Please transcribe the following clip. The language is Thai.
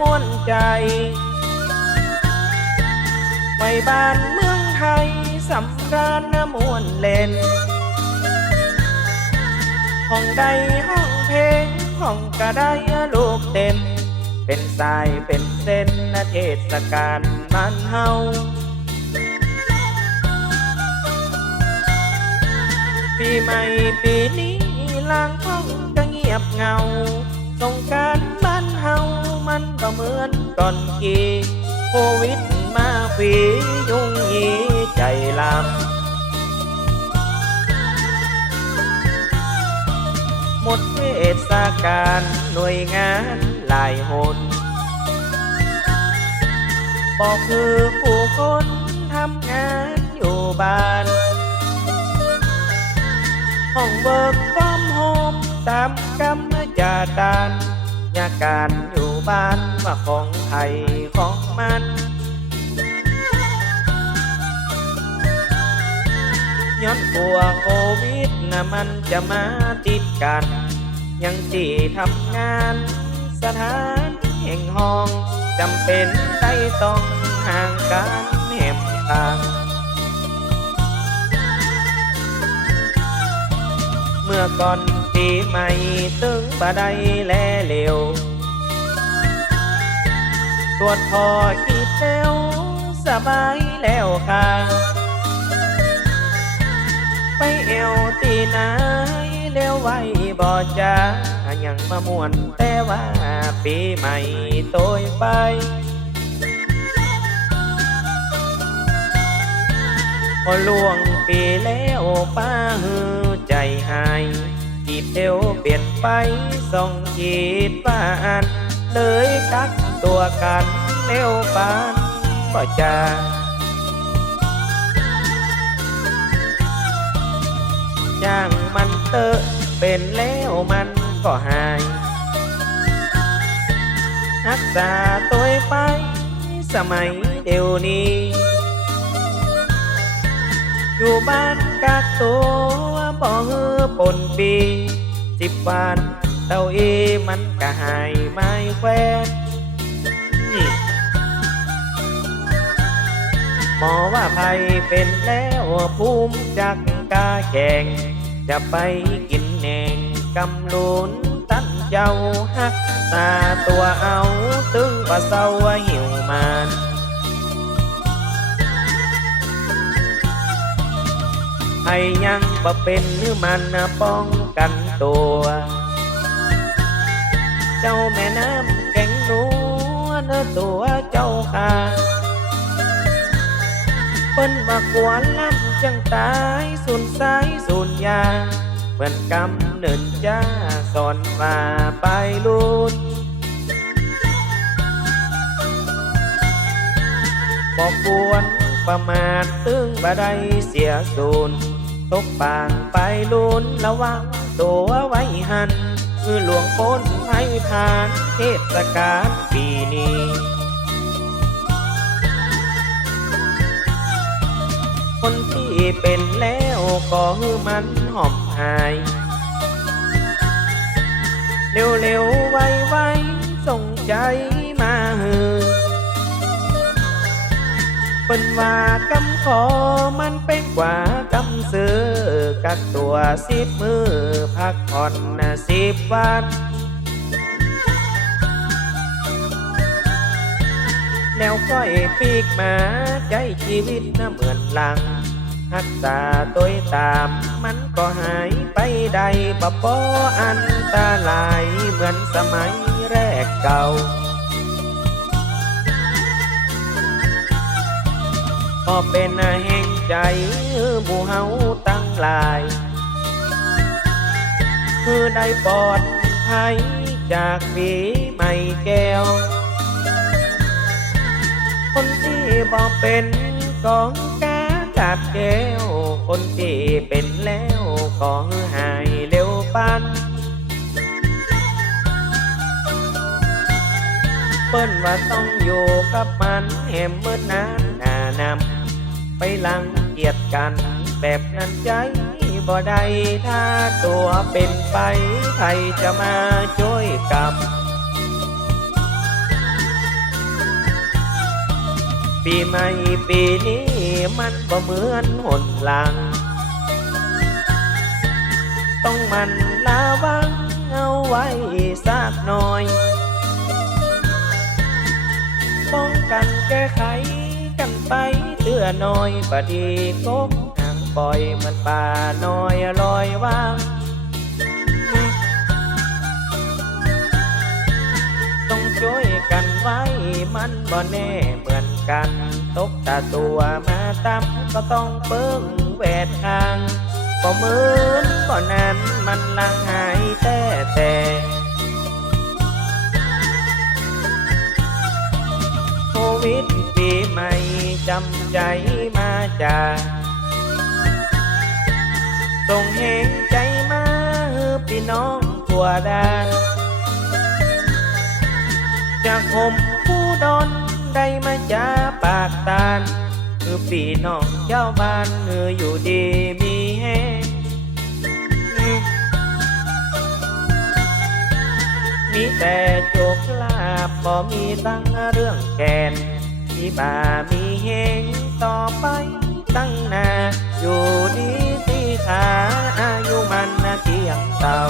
ม่วนใจ ไปบ้านเมืองไทยสำราญน้ำมวนเล่น ห้องใดห้องเพลงห้องกระไดลูกเต็ม เป็นสายเป็นเส้นนะเทศกาลบ้านเฮาปีใหม่ปีนี้ลางห้องก็เงียบเงาสงการบ้าน เฮามันก็เหมือนก่อนกีโควิดมาฝียุ่งยีใจลำหมดเวสาการหน่วยงานหลายหนบอกคือผู้คนทำงานอยู่บ้าน ห้องเบิกฟอมโฮมตามกรรมจาดาน ยาการอยู่บ้านว่าของไทยของมันย้อนกลัวโควิดนะมันจะมาติดกัน ยังที่ทำงานสถานแห่งห้องจำเป็นได้ต้องห่างกันแหมทางเมื่อก่อน ปีใหม่ตึงบ่ได้แลเหลวตรวจพอขีดเซลสบายแล้วค่ะ ไปเอวตีไหนเลี้ยวไว้บ่จ้ายังมามวนแต่ว่าปีใหม่โตยไปพอล่วงปีแล้วป้าฮือใจหาย จีบเดียวเปลี่ยนไปส่องจีดบ้านเลยกักตัวกันเร็ว ปานบ่จ้าย่างมันเตอะเป็นแล้วมันก็หายรักตัวไปสมัยเดี๋ยวนี้อยู่บ้านกักตัวบ่ฮือปนปีสิบวันเต้าอีมันก็หายไม่แควนหมอว่าภัยเป็นแล้วภูมิจักกาแข่ง จะไปกินแหนงกำลุนตั้นเจ้าฮักตาตัวเอา ตึงปะเศร้าหิวมาน ให้ยังบ่เป็นหรือมันป้องกันตัว เจ้าแม่น้ำแก่งนัวเนื้อตัวเจ้าค่ะเปิ้นว่ากวนล้ำจังตายสูญสายสูญยาเหมือนกำเนินจ้าสอนมาไปลุนบอกกวนประมาทตึงบ่ได้เสียสูญ ตกปางไปลุนระวังตัวไว้หันคือหลวงพ้นให้ทานเทศกาลปีนี้คนที่เป็นแล้วก็คือมันหอมหาย เร็วๆไวๆส่งใจมาเฮือ เป็นว่ากำขอมันเป็นกว่ากำซื้อกักตัวสิบมือพักผ่อนสิบวันแล้วค่อยปีกมาใจชีวิตน่ะเหมือนลังรักษาตัวตาม มันก็หายไปได้บ่ปออันตรายเหมือนสมัยแรกเก่า ก็เป็นแห่งใจหมู่เฮาตั้งหลาย คือได้ปลอดภัยจากปีใหม่แก้ว คนที่บอกเป็นกองกากาดแก้ว คนที่เป็นแล้วก็หายเร็วปันเปิ้นว่าต้องอยู่กับมันแหมเมื่อนานหนานำ ไปหลังเกียดกัน แบบนั้นใจบ่ได้ถ้าตัวเป็นไปใครจะมาช่วยกับปีใหม่ปีนี้มันบ่เหมือนหนหลัง ต้องมันระวังเอาไว้สักหน่อย ป้องกันแก้ไข ไปเตือหน่อยบดีกบห่างปล่อยเหมันป่าน้อยลอยว่าง ต้องช่วยกันไว้มันบ่แน่เหมือนกัน ตกตาตัวมาตั้มก็ต้องเปิ้งแวดทางก็เหมือนก็นั้นมันลังหายแต่แต่โควิดปีใหม่ จำใจมาจากส่งเหงใจมาให้พี่น้องทั่วดานจากผมผู้ดอนได้มาจาปากตาลคือพี่น้องเจ้าบ้านเอออยู่ดีมีแฮงมีแต่โจกลาบบ่มีตั้งเรื่องแกน บ่ามีเฮงต่อไปตั้งนา อยู่ดีที่ขาอายุมันนะเที่ยงเต่า